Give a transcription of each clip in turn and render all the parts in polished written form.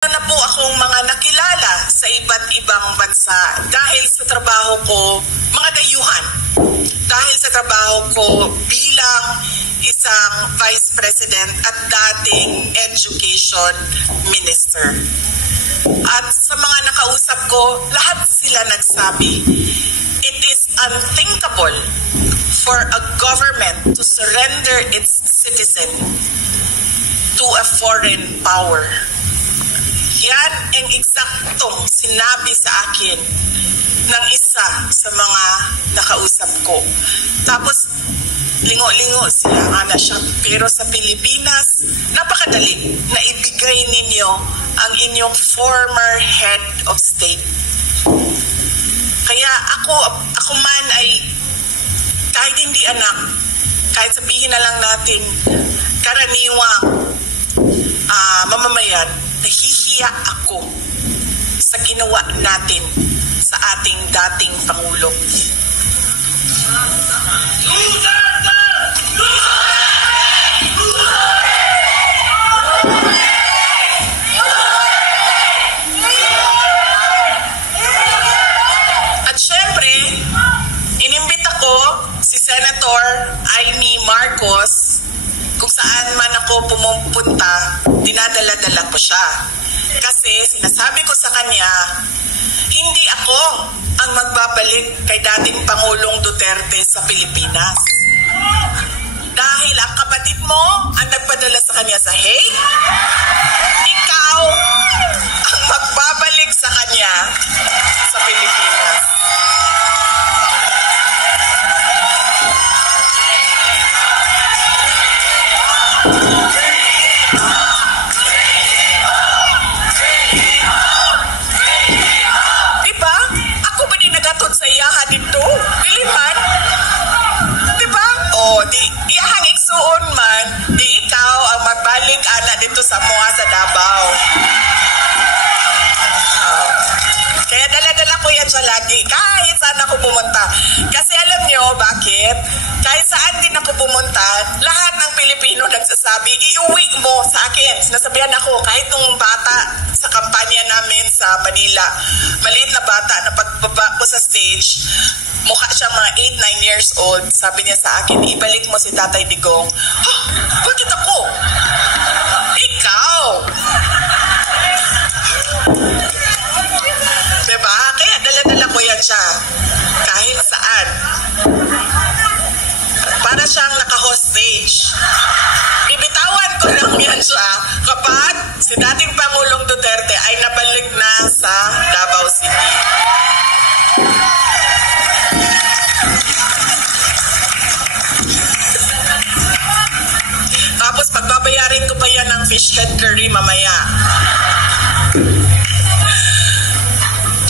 Na po akong mga nakilala sa iba't ibang bansa dahil sa trabaho ko, mga dayuhan. Dahil sa trabaho ko bilang isang Vice President at dating Education Minister. At sa mga nakausap ko, lahat sila nagsabi, it is unthinkable for a government to surrender its citizen to a foreign power. Yan ang eksaktong sinabi sa akin ng isa sa mga nakausap ko. Tapos, lingo-lingo sila, ana siya. Pero sa Pilipinas, napakadali na ibigay ninyo ang inyong former head of state. Kaya ako man ay, kahit hindi anak, kahit sabihin na lang natin, karaniwang mamamayan, nahihiya ako sa ginawa natin sa ating dating Pangulo. At syempre, inimbita ko si Senator Amy Marcos. Kung saan man ako pumupunta, dinadala-dala ko siya. Kasi sinasabi ko sa kanya, hindi ako ang magbabalik kay dating Pangulong Duterte sa Pilipinas. Dahil ang kapatid mo ang nagpadala sa kanya sa Hague, ikaw ang magbabalik sa kanya sa Pilipinas. Diba? Ako ba din nagatod sa iyaha dito? Diliman? Diba? O, di iyahang igsuon man, di ikaw ang magbalik ana dito sa mua sa Davao. Kaya dala-dala ko yan siya lagi, kahit saan ako pumunta. Kasi alam nyo, bakit? Kahit saan din ako pumunta, lahat ng Pilipino nagsasabi, iuwi mo sa akin. Sinasabihan ako, kahit nung bata sa kampanya namin sa Manila, maliit na bata na pagbaba ko sa stage, mukha siya mga 8-9 years old, sabi niya sa akin, ibalik mo si Tatay Digong. Huh, bakit ako? Ikaw! Diba? Kaya dala-dala ko yan siya. Kahit saan. Para siyang naka-hostage. Bibitawan ko lang yan siya kapag si dating Pangulong Duterte ay nabalik na sa Davao City. Tapos pagbabayarin ko pa yan ng fish head curry mamaya.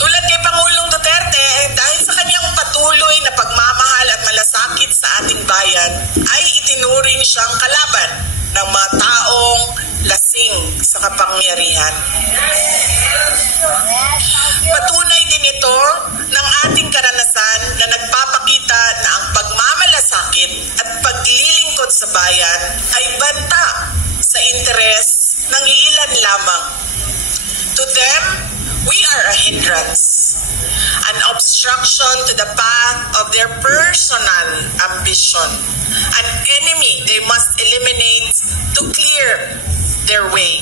Tulad kay Pangulong Duterte, dahil sa kanyang patuloy na pagmamahal at malasakit sa ating bayan, ay itinuring siyang kalaban ng mga taong lasing sa kapangyarihan. Patunay din ito ng ating karanasan na nagpapakita na ang pagmamalasakit at paglilingkod sa bayan ay banta sa interes ng iilan lamang. To them, we are a hindrance, an obstruction to the path of their personal ambition, an enemy they must eliminate to clear their way.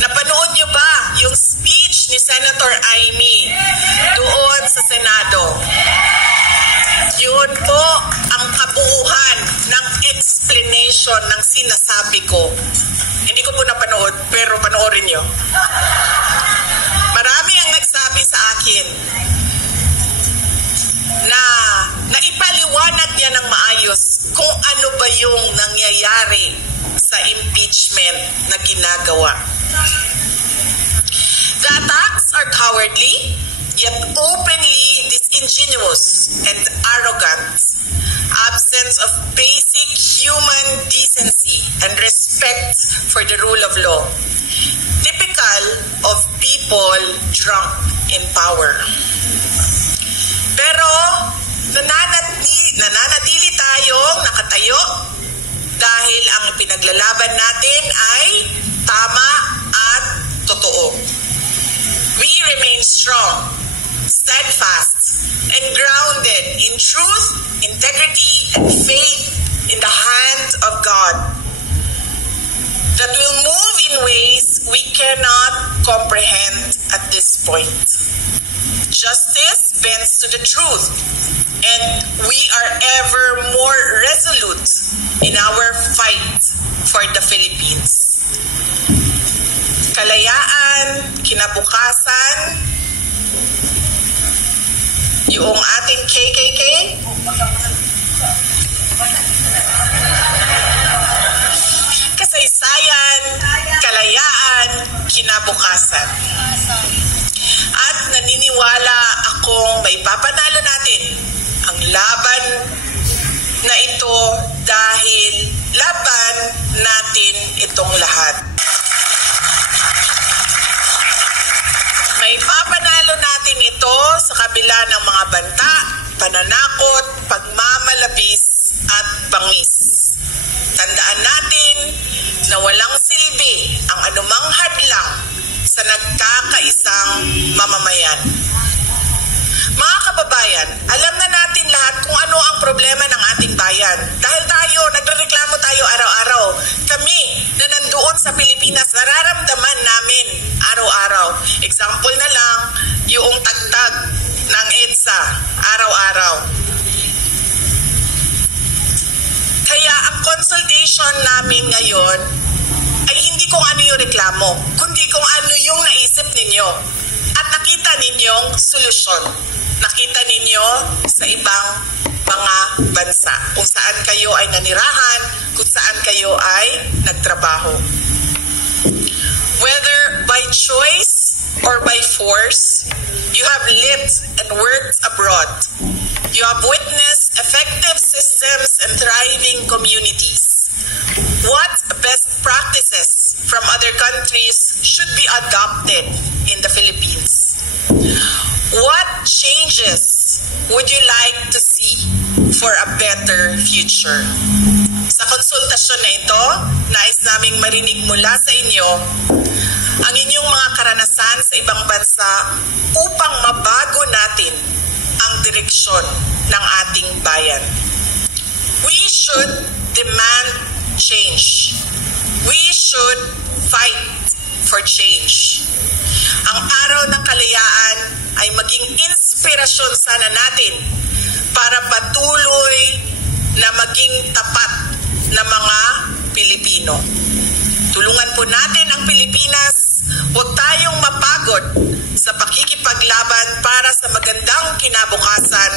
Napanood niyo ba yung speech ni Senator Amy doon sa Senado? Yun po ang kabuuhan ng explanation ng sinasabi ko. Hindi ko po napanood, pero panoorin niyo. Marami ang nagsabi sa akin na naipaliwanag niya ng maayos kung ano ba yung nangyayari sa impeachment na ginagawa. The attacks are cowardly, yet openly disingenuous and arrogant, absence of basic human decency and respect for the rule of law, typical of people drunk in power. Pero nananatili tayong nakatayo dahil ang pinaglalaban natin ay tama at totoo. totoo. We remain strong, steadfast, and grounded in truth, integrity, and faith in the hand of God that will move in ways we cannot comprehend at this point. Justice bends to the truth, and we are ever more resolute in our fight for the Philippines. Kalayaan, kinabukasan, yung ating KKK, kasaysayan, kalayaan, kinabukasan. At naniniwala akong may papanalo natin ang laban na ito dahil laban natin itong lahat. May papanalo natin ito sa kabila ng mga banta, pananakot, pagmamalabis at bangis. Tandaan natin na walang silbi ang anumang hadlang sa nagkakaisang mamamayan. Mga kababayan, alam na natin lahat kung ano ang problema ng ating bayan. Dahil nagrereklamo tayo araw-araw. Kami na nandoon sa Pilipinas, nararamdaman namin araw-araw. Example na lang, yung tagtag ng EDSA araw-araw. Kaya ang consultation namin ngayon ay hindi kung ano yung reklamo, kundi kung ano yung naisip ninyo at nakita ninyong solusyon. Nakita ninyo sa ibang mga bansa, kung saan kayo ay nanirahan, kung saan kayo ay nagtrabaho. Whether by choice or by force, you have lived and worked abroad. You have witnessed effective systems and thriving communities. What best practices from other countries should be adopted in the Philippines? What changes would you like to see for a better future? Sa konsultasyon na ito, nais naming marinig mula sa inyo ang inyong mga karanasan sa ibang bansa upang mabago natin ang direksyon ng ating bayan. We should demand change. We should fight for change. Ang araw ng kalayaan ay maging inspirasyon sana natin para patuloy na maging tapat na mga Pilipino. Tulungan po natin ang Pilipinas. Huwag tayong mapagod sa pakikipaglaban para sa magandang kinabukasan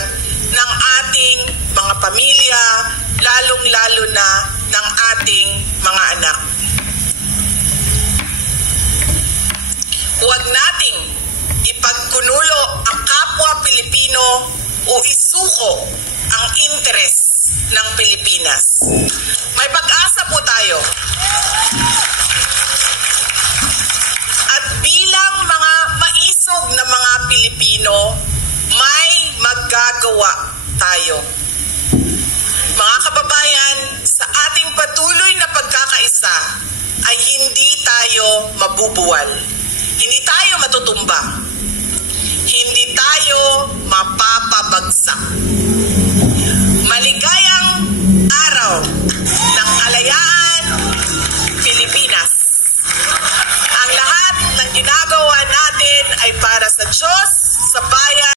ng ating mga pamilya, lalong-lalo na ng ating mga anak. Huwag nating ipagkunulo ang kapwa Pilipino o isuko ang interes ng Pilipinas. May pag-asa po tayo. At bilang mga maisog na mga Pilipino, may magagawa tayo. Mga kababayan, sa ating patuloy na pagkakaisa ay hindi tayo mabubuwal. Hindi tayo matutumba. Hindi tayo mapapabagsak. Maligayang araw